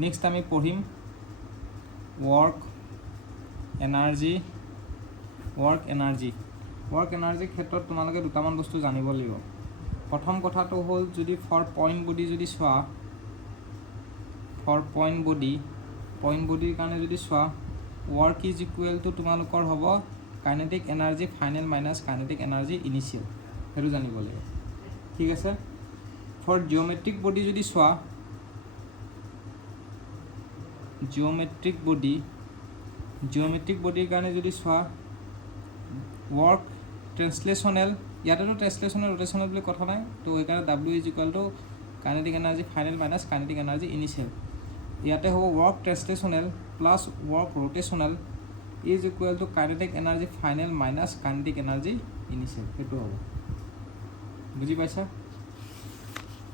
Next আমি পঢ়িম work energy ক্ষেত্ৰত তোমালোকে দুটামান বস্তু জানিব লাগিব প্ৰথম কথাটো হ'ল যদি ফৰ পইণ্ট বডি যদি চোৱা ফৰ পইণ্ট বডিৰ কাৰণে যদি চোৱা ৱৰ্ক ইজ ইকুৱেল টু তোমালোকৰ হ'ব kinetic energy final minus kinetic energy initial সেইটো জানিব লাগিব ঠিক আছে ফৰ জিঅ'মেট্ৰিক বডি যদি চোৱা জিঅ'মেট্ৰিক বডিৰ কাৰণে যদি চোৱা ৱৰ্ক ট্ৰেন্সলেশ্যনেল ইয়াতেতো ট্ৰেন্সলেশ্যনেল ৰোটেশ্যনেল বুলি কথা নাই তো সেইকাৰণে W is equal to kinetic energy final minus kinetic energy initial ইয়াতে হ'ব work translational plus work rotational is equal to kinetic energy final minus kinetic energy initial সেইটো হ'ব বুজি পাইছা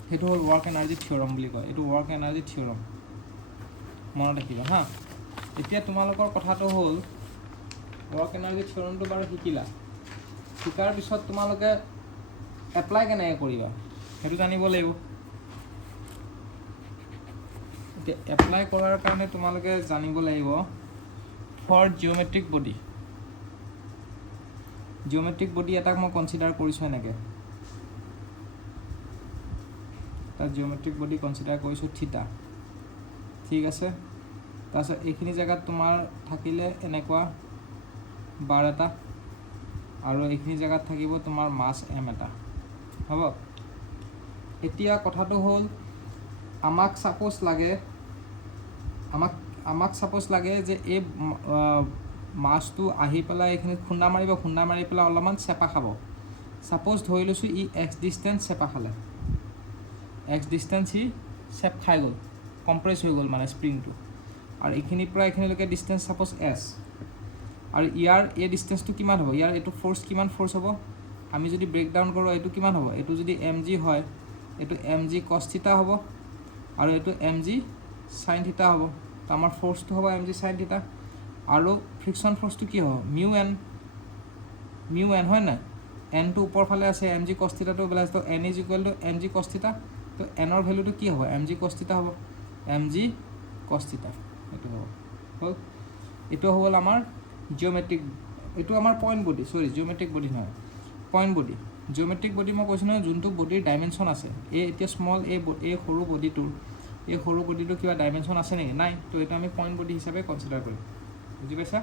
সেইটো হ'ল ৱৰ্ক এনাৰ্জি থিয়ৰম বুলি কয় এইটো ৱৰ্ক এনাৰ্জি থিয়ৰম মনত ৰাখিবা হা এতিয়া তোমালোকৰ কথাটো হ'ল ৱৰ্ক এনাৰ্জি থিয়ৰমটো বাৰু শিকিলা শিকাৰ পিছত তোমালোকে এপ্লাই কেনেকৈ কৰিবা সেইটো জানিব লাগিব এতিয়া এপ্লাই কৰাৰ কাৰণে তোমালোকে জানিব লাগিব ফৰ জিঅ'মেট্ৰিক বডি এটাক মই কনচিডাৰ কৰিছোঁ এনেকৈ তাত জিঅ'মেট্ৰিক বডি কনচিডাৰ কৰিছোঁ থিটা ঠিক আছে তাৰপিছত এইখিনি জেগাত তোমাৰ থাকিলে এনেকুৱা বাৰ এটা আৰু এইখিনি জেগাত থাকিব তোমাৰ মাছ এম এটা হ'ব এতিয়া কথাটো হ'ল আমাক ছাপ'জ লাগে যে এই মাছটো আহি পেলাই এইখিনিত খুন্দা মাৰি পেলাই অলপমান চেপা খাব ছাপ'জ ধৰি লৈছোঁ ই এক্স ডিষ্টেঞ্চ চেপা খালে এক্স ডিষ্টেঞ্চ সি চেপ খাই গ'ল কম্প্ৰেছ হৈ গ'ল মানে স্প্ৰিংটো আৰু এইখিনিৰ পৰা এইখিনিলৈকে ডিষ্টেঞ্চ ছাপ'জ এছ আৰু ইয়াৰ এই ডিষ্টেঞ্চটো কিমান হ'ব ইয়াৰ এইটো ফ'ৰ্চ কিমান ফ'ৰ্চ হ'ব আমি যদি ব্ৰেক ডাউন কৰোঁ এইটো কিমান হ'ব এইটো যদি এম জি হয় এইটো এম জি কছ থিটা হ'ব আৰু এইটো এম জি চাইন থিটা হ'ব তো আমাৰ ফ'ৰ্চটো হ'ব এম জি চাইন থিটা আৰু ফ্ৰিকশ্যন ফ'ৰ্চটো কি হ'ব মিউ এন হয় নাই এনটো ওপৰ ফালে আছে এম জি কছ থিটাটো বেলেঞ্চ তো N is equal to m g cos theta তো এনৰ ভেলুটো কি হ'ব এম জি কছ থিটা হ'ব এম জি কছ থিটা এইটো হ'ব হ'ল এইটো হ'ল আমাৰ জিঅ'মেট্ৰিক এইটো আমাৰ পইণ্ট বডি জিঅ'মেট্ৰিক বডি নহয় পইণ্ট বডি জিঅ'মেট্ৰিক বডি মই কৈছোঁ নহয় যোনটো বডিৰ ডাইমেনশ্যন আছে এতিয়া স্মল এই সৰু বডিটোৰ কিবা ডাইমেনশ্যন আছে নেকি নাই তো এইটো আমি পইণ্ট বডি হিচাপে কনচিডাৰ কৰিম বুজি পাইছা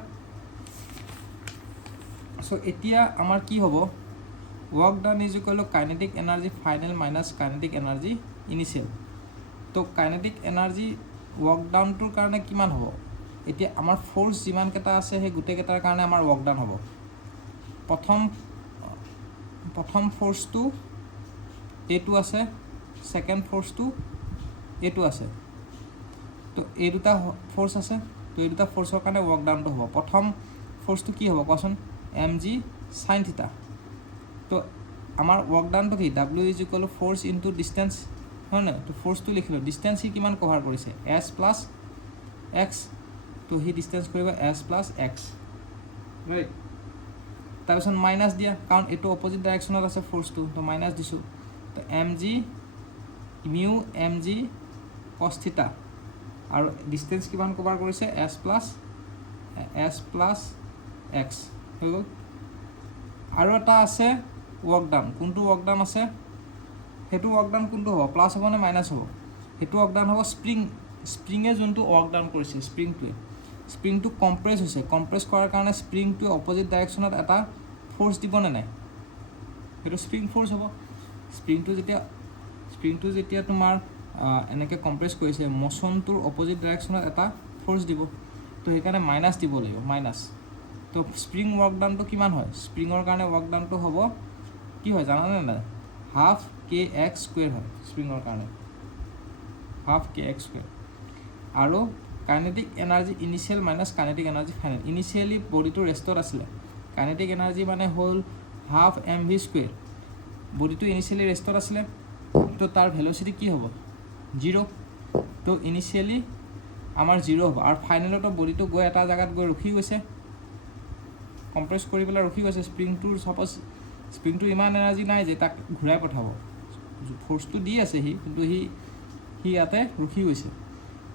চ' এতিয়া আমাৰ কি হ'ব work done is equal to kinetic energy final minus kinetic energy initial তো কাইনেটিক এনাৰ্জি ৱৰ্ক ডাউনটোৰ কাৰণে কিমান হ'ব এতিয়া আমাৰ ফ'ৰ্চ যিমানকেইটা আছে সেই গোটেইকেইটাৰ কাৰণে আমাৰ ৱৰ্ক ডাউন হ'ব প্ৰথম ফ'ৰ্চটো এইটো আছে ছেকেণ্ড ফ'ৰ্চটো এইটো আছে তো এই দুটা ফ'ৰ্চ আছে তো এই দুটা ফ'ৰ্চৰ কাৰণে ৱৰ্ক ডাউনটো হ'ব প্ৰথম ফ'ৰ্চটো কি হ'ব কোৱাচোন এম জি চাইন থিটা তো আমাৰ ৱৰ্ক ডাউনটো কি W is equal two force into distance হয় নাই তো ফ'ৰ্চটো লিখিলোঁ ডিষ্টেঞ্চ সি কিমান কভাৰ কৰিছে এছ প্লাছ এক্স তো সি ডিষ্টেঞ্চ কৰিব এছ প্লাছ এক্স ৰাইট তাৰপিছত মাইনাছ দিয়া কাৰণ এইটো অপজিট ডাইৰেকশ্যনত আছে ফ'ৰ্চটো তো মাইনাছ দিছোঁ তো m g mu m g cos theta আৰু ডিষ্টেঞ্চ কিমান কভাৰ কৰিছে এছ প্লাছ এক্স হৈ গ'ল আৰু এটা আছে ৱৰ্ক ডাউন কোনটো ৱৰ্ক ডাউন আছে সেইটো ৱৰ্ক ডাউন কোনটো হ'ব প্লাছ হ'ব নে মাইনাছ হ'ব সেইটো ৱৰ্ক ডাউন হ'ব স্প্ৰিঙে যোনটো ৱৰ্ক ডাউন কৰিছে স্প্ৰিংটো কম্প্ৰেছ হৈছে কম্প্ৰেছ কৰাৰ কাৰণে স্প্ৰিংটোৱে অপজিট ডাইৰেকশ্যনত এটা ফ'ৰ্চ দিবনে নাই সেইটো স্প্ৰিং ফ'ৰ্চ হ'ব স্প্ৰিংটো যেতিয়া তোমাৰ এনেকৈ কম্প্ৰেছ কৰিছে ম'শ্যনটোৰ অপজিট ডাইৰেকশ্যনত এটা ফ'ৰ্চ দিব তো সেইকাৰণে মাইনাছ দিব লাগিব মাইনাছ তো স্প্ৰিং ৱৰ্ক ডাউনটো কিমান হয় স্প্ৰিঙৰ কাৰণে ৱৰ্ক ডাউনটো হ'ব কি হয় জানানে নাই হাফ কে এক্স স্কুৱেৰ হয় স্প্ৰিঙৰ কাৰণে হাফ কে এক্স স্কুৱেৰ আৰু kinetic energy initial minus kinetic energy final initially বডিটো ৰেষ্টত আছিলে কাইনেটিক এনাৰ্জি মানে হ'ল হাফ এম ভি স্কুৱেৰ বডিটো ইনিচিয়েলি ৰেষ্টত আছিলে তো তাৰ ভেল'চিটি কি হ'ব 0 তো ইনিচিয়েলি আমাৰ 0 হ'ব আৰু ফাইনেলতো বডিটো গৈ এটা জেগাত গৈ ৰখি গৈছে কম্প্ৰেছ কৰি পেলাই ৰখি গৈছে স্প্ৰিংটোৰ ইমান এনাৰ্জি নাই যে তাক ঘূৰাই পঠাব ফ'ৰ্চটো দি আছে কিন্তু সি ইয়াতে ৰখি গৈছে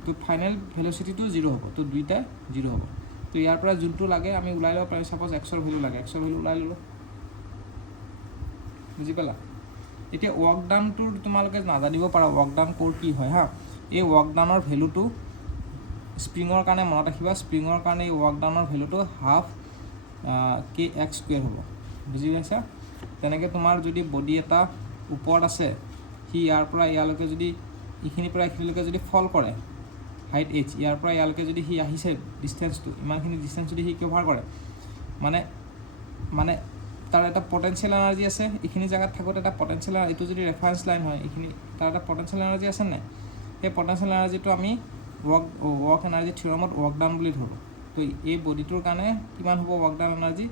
তো ফাইনেল ভেল'চিটিটো 0 হ'ব, তো দুইটাই 0 হ'ব। তো ইয়াৰ পৰা যোনটো লাগে আমি ওলাই ল'ব পাৰিম, ছাপ'জ এক্সৰ ভেলু লাগে, এক্সৰ ভেলু ওলাই ল'লোঁ, বুজি পালা? এতিয়া ৱৰ্ক ডানটোৰ তোমালোকে নাজানিব পাৰা ৱৰ্ক ডান ক'ৰ কি হয় হা। এই ৱৰ্ক ডানৰ ভেলুটো স্প্ৰিঙৰ কাৰণে মনত ৰাখিবা, স্প্ৰিঙৰ কাৰণে এই ৱৰ্ক ডানৰ ভেলুটো হাফ kx স্কুৱেৰ হ'ব, বুজি পাইছা? তেনেকৈ তোমাৰ যদি বডি এটা ওপৰত আছে, সি ইয়াৰ পৰা ইয়ালৈকে যদি এইখিনিৰ পৰা এইখিনিলৈকে যদি ফল কৰে হাইট h, ইয়াৰ পৰা ইয়ালৈকে যদি সি আহিছে ডিষ্টেঞ্চটো, ইমানখিনি ডিষ্টেঞ্চ যদি সি কভাৰ কৰে, মানে তাৰ এটা পটেঞ্চিয়েল এনাৰ্জি আছে, এইখিনি জেগাত থাকোঁতে এটা পটেঞ্চিয়েল, এইটো যদি ৰেফাৰেঞ্চ লাইন হয়, এইখিনি তাৰ এটা পটেঞ্চিয়েল এনাৰ্জি আছে নাই? সেই পটেঞ্চিয়েল এনাৰ্জিটো আমি ৱৰ্ক এনাৰ্জি থিয়ৰমত ৱৰ্ক ডাউন বুলি ধৰোঁ। তো এই বডিটোৰ কাৰণে কিমান হ'ব ৱৰ্ক ডাউন এনাৰ্জি?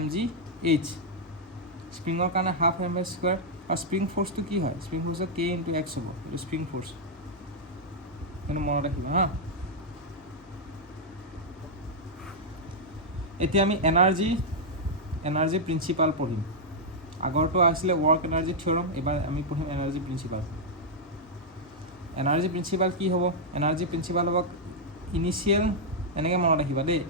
mgh। স্প্ৰিঙৰ কাৰণে হাফ mv স্কুৱেৰ, আৰু স্প্ৰিং ফ'ৰ্চটো কি হয়? স্প্ৰিং ফ'ৰ্চৰ k ইনটু x হ'ব, এইটো স্প্ৰিং ফ'ৰ্চ, কিন্তু মনত ৰাখিবা হা। এতিয়া আমি এনাৰ্জি প্ৰিন্সিপাল পঢ়িম। আগৰটো আছিলে ৱৰ্ক এনাৰ্জি থিয়ৰম, এবাৰ আমি পঢ়িম এনাৰ্জি প্ৰিন্সিপাল। এনাৰ্জি প্ৰিন্সিপাল কি হ'ব? এনাৰ্জি প্ৰিন্সিপাল হ'ব ইনিচিয়েল, এনেকৈ মনত ৰাখিবা দেই,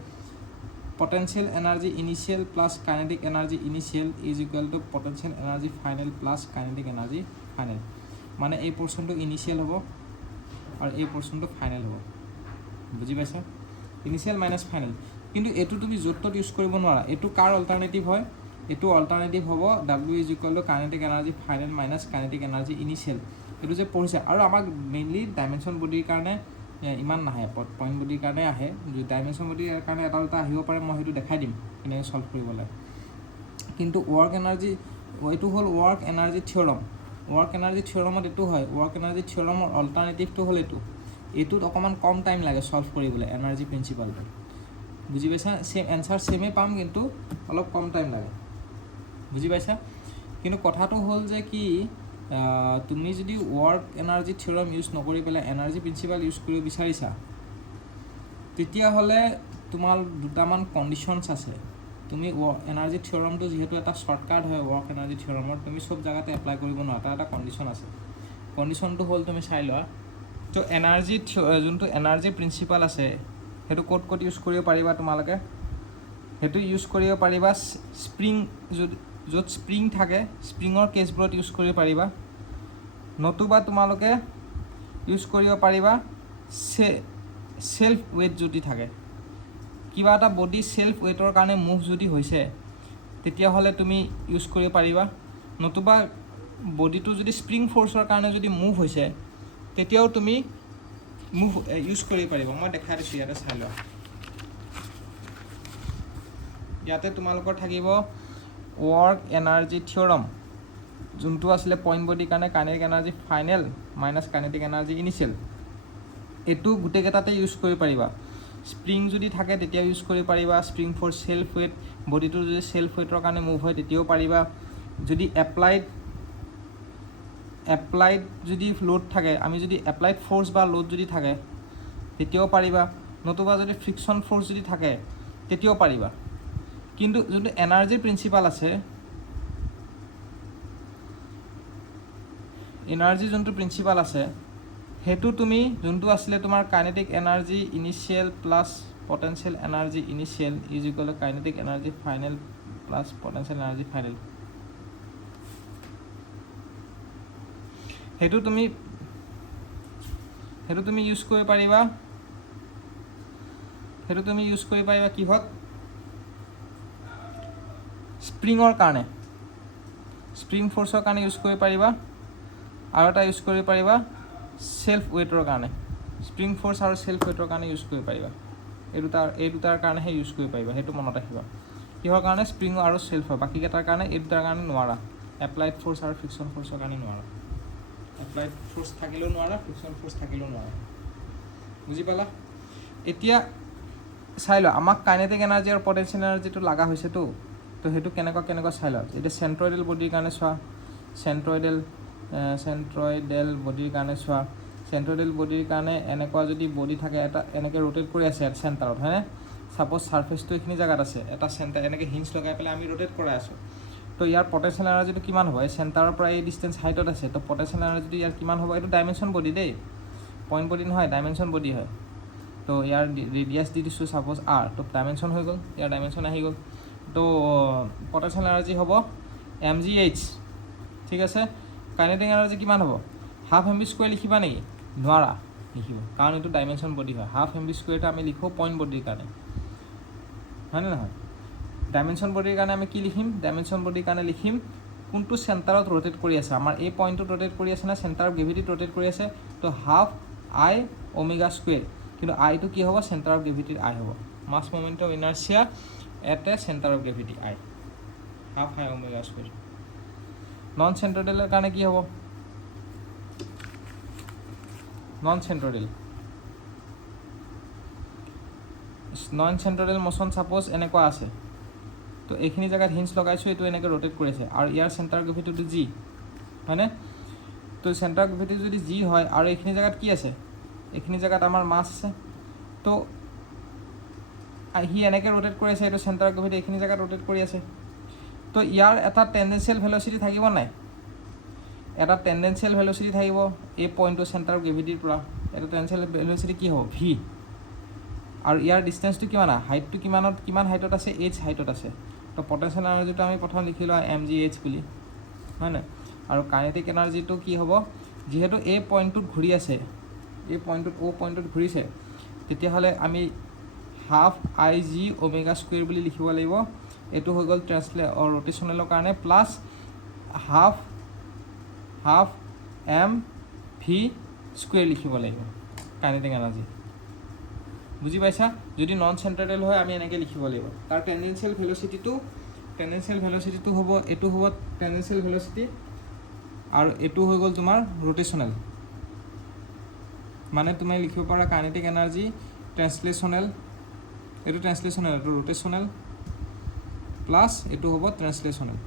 potential energy initial plus kinetic energy initial is equal two potential energy final plus kinetic energy final. মানে এই পৰ্চনটো ইনিচিয়েল হ'ব আৰু এই পৰ্চনটো ফাইনেল হ'ব, বুজি পাইছা? Initial minus final. কিন্তু এইটো তুমি য'ত ত'ত ইউজ কৰিব নোৱাৰা। এইটো কাৰ অল্টাৰনেটিভ হয়? এইটো অল্টাৰনেটিভ হ'ব W is equal to kinetic energy final minus kinetic energy initial. এইটো যে পঢ়িছে, আৰু আমাক মেইনলি ডাইমেনশ্যন বডিৰ কাৰণে ইমান নাহে, পইণ্ট বডিৰ কাৰণে আহে। ডাইমেনশ্যন বডিৰ কাৰণে এটা দুটা আহিব পাৰে, মই সেইটো দেখাই দিম কেনেকৈ ছল্ভ কৰিব লাগে। কিন্তু ৱৰ্ক এনাৰ্জি, এইটো হ'ল ৱৰ্ক এনাৰ্জি থিয়ৰম। ৱৰ্ক এনাৰ্জি থিয়ৰমত এইটো হয়, ৱৰ্ক এনাৰ্জি থিয়ৰমৰ অল্টাৰনেটিভটো হ'ল এইটোত অকণমান কম টাইম লাগে ছল্ভ কৰিবলৈ এনাৰ্জি প্ৰিন্সিপালটো, বুজি পাইছা? এনচাৰ ছেমেই পাম, কিন্তু অলপ কম টাইম লাগে, বুজি পাইছা? কিন্তু কথাটো হ'ল যে কি, তুমি যদি ৱৰ্ক এনাৰ্জি থিয়ৰম ইউজ নকৰি পেলাই এনাৰ্জি প্ৰিন্সিপাল ইউজ কৰিব বিচাৰিছা, তেতিয়াহ'লে তোমাৰ দুটামান কণ্ডিশ্যনছ আছে। তুমি এনাৰ্জি থিয়ৰমটো যিহেতু এটা শ্বৰ্টকাট হয় ৱৰ্ক এনাৰ্জি থিয়ৰমৰ, তুমি চব জেগাতে এপ্লাই কৰিব নোৱাৰা, তাৰ এটা কণ্ডিশ্যন আছে। কণ্ডিশ্যনটো হ'ল, তুমি চাই লোৱা, তো যোনটো এনাৰ্জি প্ৰিন্সিপাল আছে সেইটো ক'ত ইউজ কৰিব পাৰিবা তোমালোকে? সেইটো ইউজ কৰিব পাৰিবা স্প্ৰিং, য'ত স্প্ৰিং থাকে স্প্ৰিঙৰ কেছবোৰত ইউজ কৰিব পাৰিবা, নতুবা তোমালোকে ইউজ কৰিব পাৰিবা সেল্ফ ৱেইট যদি থাকে, কিবা এটা বডি সেল্ফ ৱেইটৰ কাৰণে মুভ যদি হৈছে, তেতিয়াহ'লে তুমি ইউজ কৰিব পাৰিবা। নতুবা বডিটো যদি স্প্ৰিং ফ'ৰ্চৰ কাৰণে যদি মুভ হৈছে, তেতিয়াও তুমি ইউজ কৰিব পাৰিবা। মই দেখাই দিছোঁ, ইয়াতে চাই লোৱা। ইয়াতে তোমালোকৰ থাকিব ৱৰ্ক এনাৰ্জি থিয়ৰম, যোনটো আছিলে পইণ্ট বডিৰ কাৰণে kinetic energy final minus kinetic energy initial. এইটো গোটেইকেইটাতে ইউজ কৰিব পাৰিবা। স্প্ৰিং যদি থাকে তেতিয়াও ইউজ কৰিব পাৰিবা, স্প্ৰিং ফৰ সেল্ফ ৱেইট, বডিটো যদি সেল্ফ ৱেইটৰ কাৰণে মুভ হয় তেতিয়াও পাৰিবা। যদি এপ্লাইড যদি লোড থাকে, আমি যদি এপ্লাইড ফ'ৰ্চ বা লোড যদি থাকে তেতিয়াও পাৰিবা, নতুবা যদি ফ্ৰিকশ্যন ফ'ৰ্চ যদি থাকে তেতিয়াও পাৰিবা। কিন্তু যোনটো এনাৰ্জিৰ প্ৰিন্সিপাল আছে, এনাৰ্জি যোনটো প্ৰিন্সিপাল আছে, সেইটো তুমি যোনটো আছিলে তোমাৰ kinetic energy initial plus potential energy initial is equal to kinetic energy final plus potential energy final, সেইটো তুমি ইউজ কৰিব পাৰিবা। কিহত? স্প্ৰিঙৰ কাৰণে, স্প্ৰিং ফ'ৰ্চৰ কাৰণে ইউজ কৰিব পাৰিবা, আৰু এটা ইউজ কৰিব পাৰিবা সেল্ফ ৱেইটৰ কাৰণে, স্প্ৰিং ফ'ৰ্চ আৰু সেল্ফ ৱেইটৰ কাৰণে ইউজ কৰিব পাৰিবা। এই দুটাৰ কাৰণেহে ইউজ কৰিব পাৰিবা, সেইটো মনত ৰাখিবা। কিহৰ কাৰণে? স্প্ৰিং আৰু সেল্ফৰ, বাকীকেইটাৰ কাৰণে এই দুটাৰ কাৰণে নোৱাৰা। এপ্লাইড ফ'ৰ্চ আৰু ফ্ৰিকশ্যন ফ'ৰ্চৰ কাৰণে নোৱাৰা। এপ্লাইড ফ'ৰ্চ থাকিলেও নোৱাৰা, ফ্ৰিকশ্যন ফ'ৰ্চ থাকিলেও নোৱাৰা, বুজি পালা? এতিয়া চাই লোৱা, আমাক কাইনেটিক এনাৰ্জি আৰু পটেঞ্চিয়েল এনাৰ্জিটো লগা হৈছেতো, তো সেইটো কেনেকুৱা চাই লোৱা। এতিয়া চেণ্ট্ৰইডেল বডিৰ কাৰণে চোৱা, চেণ্ট্ৰইডেল বডিৰ কাৰণে চোৱা। চেণ্ট্ৰইডেল বডিৰ কাৰণে এনেকুৱা যদি বডি থাকে, এটা এনেকৈ ৰোটেট কৰি আছে চেণ্টাৰত, হয়নে? ছাপ'জ ছাৰ্ফেচটো এইখিনি জেগাত আছে, এটা চেণ্টাৰ এনেকৈ হিঞ্চ লগাই পেলাই আমি ৰোটেট কৰাই আছোঁ। তো ইয়াৰ পটেঞ্চিয়েল এনাৰ্জিটো কিমান হ'ব? এই চেণ্টাৰৰ পৰা এই ডিষ্টেঞ্চ হাইটত আছে, তো পটেঞ্চিয়েল এনাৰ্জিটো ইয়াৰ কিমান হ'ব? এইটো ডাইমেনশ্যন বডি দেই, পইণ্ট বডি নহয়, ডাইমেনশ্যন বডি হয়। তো ইয়াৰ ৰেডিয়াছ দি দিছোঁ ছাপ'জ আৰ, তো ডাইমেনশ্যন হৈ গ'ল, ইয়াৰ ডাইমেনশ্যন আহি গ'ল। তো পটেনচিয়েল এনাৰ্জি হ'ব mgh, ঠিক আছে। কাইনেটিক এনাৰ্জি কিমান হ'ব? হাফ এম বি স্কুৱেৰ লিখিবা নেকি? নোৱাৰা লিখিব, কাৰণ এইটো ডাইমেনশ্যন বডি হয়। হাফ এম বি স্কুৱেৰটো আমি লিখোঁ পইণ্ট বডিৰ কাৰণে, হয়নে নহয়? ডাইমেনশ্যন বডিৰ কাৰণে আমি কি লিখিম? ডাইমেনশ্যন বডিৰ কাৰণে লিখিম কোনটো চেণ্টাৰত ৰ'টেট কৰি আছে। আমাৰ এই পইণ্টটোত ৰ'টেট কৰি আছে নে চেণ্টাৰ অফ গ্ৰেভিটিত ৰ'টেট কৰি আছে? তো হাফ আই ওমেগা স্কুৱেৰ, কিন্তু আইটো কি হ'ব? চেণ্টাৰ অফ গ্ৰেভিটিৰ আই হ'ব। Mass moment of inertia at a centre of gravity I, half I omega square. Non চেণ্ট্ৰডেলৰ কাৰণে কি হ'ব? নন চেণ্ট্ৰডেল মোশ্যন ছাপ'জ এনেকুৱা আছে, তো এইখিনি জেগাত হিঞ্চ লগাইছোঁ, এইটো এনেকৈ ৰ'টেট কৰিছে, আৰু ইয়াৰ চেণ্টাৰ গ্ৰেভিটিটো জি, হয়নে? তো চেণ্টাৰ গ্ৰেভিটি যদি জি হয়, আৰু এইখিনি জেগাত কি আছে? এইখিনি জেগাত আমাৰ মাছ আছে, তো সি এনেকৈ ৰ'টেট কৰি আছে, এইটো চেণ্টাৰ গ্ৰেভিটি এইখিনি জেগাত ৰ'টেট কৰি আছে। তো ইয়াৰ এটা টেণ্ডেঞ্চিয়েল ভেল'চিটি থাকিব নাই? এটা টেণ্ডেঞ্চিয়েল ভেল'চিটি থাকিব এই পইণ্টটো চেণ্টাৰ অফ গ্ৰেভিটিৰ পৰা। এটা টেণ্ডেঞ্চিয়েল ভেল'চিটি কি হ'ব? ভি। আৰু ইয়াৰ ডিষ্টেঞ্চটো কিমান? হাইটটো কিমান হাইটত আছে? এইচ হাইটত আছে। তো পটেনচিয়েল এনাৰ্জিটো আমি প্ৰথম লিখি লোৱা mgh বুলি, হয় নাই? আৰু কাইনেটিক এনাৰ্জিটো কি হ'ব? যিহেতু এই পইণ্টটোত ঘূৰি আছে, এই পইণ্টটোত পইণ্টটোত ঘূৰিছে, তেতিয়াহ'লে আমি half I g omega square বুলি লিখিব লাগিব। এইটো হৈ গ'ল ৰ'টেশ্যনেলৰ কাৰণে, plus half m v square লিখিব লাগিব কাইনেটিক এনাৰ্জি। বুজি পাইছা? যদি নন চেণ্ট্ৰেডেল হয় আমি এনেকৈ লিখিব লাগিব। তাৰ টেণ্ডেঞ্চিয়েল ভেল'চিটিটো হ'ব, এইটো হ'ব টেণ্ডেঞ্চিয়েল ভেল'চিটি, আৰু এইটো হৈ গ'ল তোমাৰ ৰ'টেশ্যনেল। মানে তুমি লিখিব পাৰা কাইনেটিক এনাৰ্জি ট্ৰেন্সলেশ্যনেল, এইটো ট্ৰেন্সলেশ্যনেল, এইটো ৰোটেশ্যনেল, প্লাছ এইটো হ'ব ট্ৰেন্সলেশ্যনেল,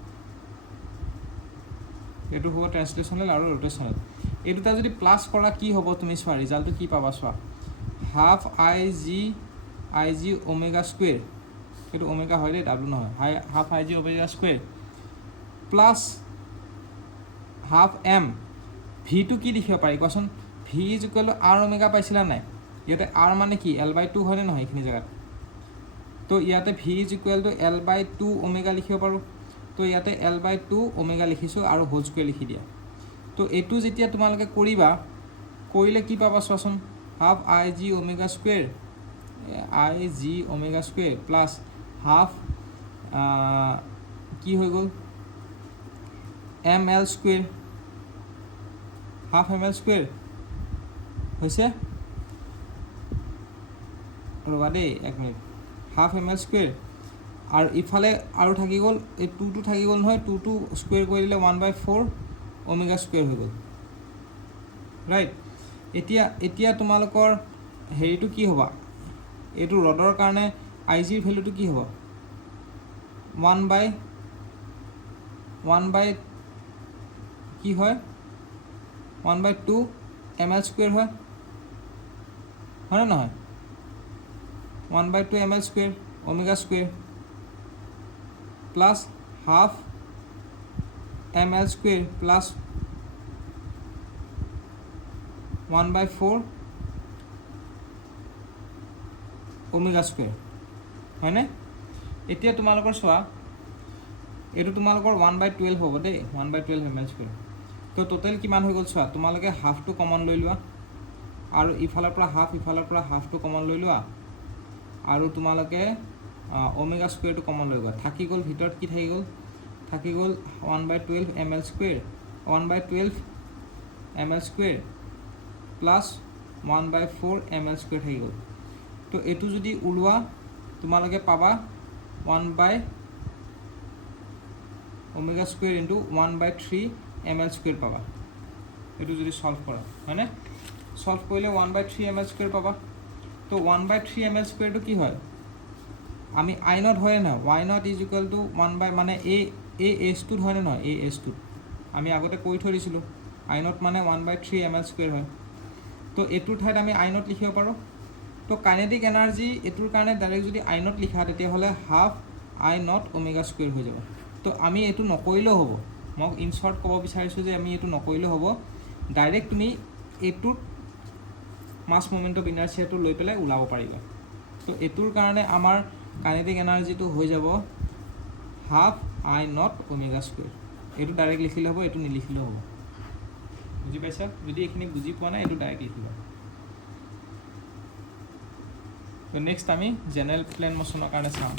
এইটো হ'ব ট্ৰেন্সলেশ্যনেল আৰু ৰোটেশ্যনেল। এই দুটা যদি প্লাছ কৰা কি হ'ব তুমি চোৱা, ৰিজাল্টটো কি পাবা চোৱা। Half I g omega square, এইটো ওমেগা হয় দেই, ডাব্লু নহয়, half I g omega square plus half m, ভিটো কি লিখিব পাৰি কোৱাচোন? V is equal to r omega পাইছিলা নাই? ইয়াতে আৰ মানে কি? L/2 হয়নে নহয় এইখিনি জেগাত? তো ইয়াতে V is equal two L/2 omega লিখিব পাৰোঁ। তো ইয়াতে L/2 ওমেগা লিখিছোঁ আৰু হোল স্কুৱেৰ লিখি দিয়া। তো এইটো যেতিয়া তোমালোকে কৰিলে কি পাবা চোৱাচোন? Half I g omega square plus half কি হৈ গ'ল? M l square, half m l square হৈছে, ৰ'বা দেই এক মিনিট, হাফ এম এল স্কুৱেৰ, আৰু ইফালে আৰু থাকি গ'ল এই 2টো থাকি গ'ল নহয়, 2টো স্কুৱেৰ কৰি দিলে 1/4 ওমেগা স্কুৱেৰ হৈ গ'ল, ৰাইট? এতিয়া তোমালোকৰ হেৰিটো কি হ'ব? এইটো ৰডৰ কাৰণে আই জিৰ ভেলুটো কি হ'ব? 1/1 কি হয়? 1/2 এম এল স্কুৱেৰ হয়নে নহয়? 1/2 m l square omega square plus half m l square plus 1/4 omega square, হয়নে? এতিয়া তোমালোকৰ চোৱা, এইটো তোমালোকৰ 1/12 হ'ব দেই, 1/12 এম এল স্কুৱেৰ। তো টোটেল কিমান হৈ গ'ল চোৱা, তোমালোকে হাফটো কমন লৈ লোৱা, আৰু ইফালৰ পৰা হাফটো কমন লৈ লোৱা, আৰু তোমালোকে ওমেগা স্কুৱেৰটো কমন লৈ লোৱা। থাকি গ'ল ভিতৰত কি থাকি গ'ল 1/12 m l square, 1/12 m l square plus 1/4 m l square থাকি গ'ল। তো এইটো যদি ওলোৱা তোমালোকে পাবা 1/, omega square into 1/3 m l square পাবা। এইটো যদি চল্ভ কৰা, হয়নে? চল্ভ কৰিলে 1/3 এম এল স্কুৱেৰ পাবা। তো 1/3 এম এল স্কুৱেৰটো কি হয়? আমি আই নট হয়নে নহয়? Y not is equal two 1/, মানে এই এজটোত হয়নে নহয়? এই এজটোত আমি আগতে কৈ থৈ দিছিলোঁ, আই নট মানে 1/3 এম এল স্কুৱেৰ হয়। তো এইটোৰ ঠাইত আমি আই নট লিখিব পাৰোঁ। তো কাইনেটিক এনাৰ্জি এইটোৰ কাৰণে ডাইৰেক্ট যদি আই নট লিখা, তেতিয়াহ'লে half I not omega square হৈ যাব। তো আমি এইটো নকৰিলেও হ'ব, মই ইন শ্বৰ্ট ক'ব বিচাৰিছোঁ যে আমি এইটো নকৰিলেও হ'ব, ডাইৰেক্ট তুমি এইটোত মাছ মোমেণ্ট অফ ইনাৰ্চিয়াটো লৈ পেলাই ওলাব পাৰিবা তো এইটোৰ কাৰণে আমাৰ কাইনেটিক এনাৰ্জিটো হৈ যাব half I not omega square এইটো ডাইৰেক্ট লিখিলে হ'ব এইটো নিলিখিলেও হ'ব বুজি পাইছা যদি এইখিনি বুজি পোৱা নাই এইটো ডাইৰেক্ট লিখিবা তো নেক্সট আমি জেনেৰেল প্লেন মোশ্যনৰ কাৰণে চাওঁ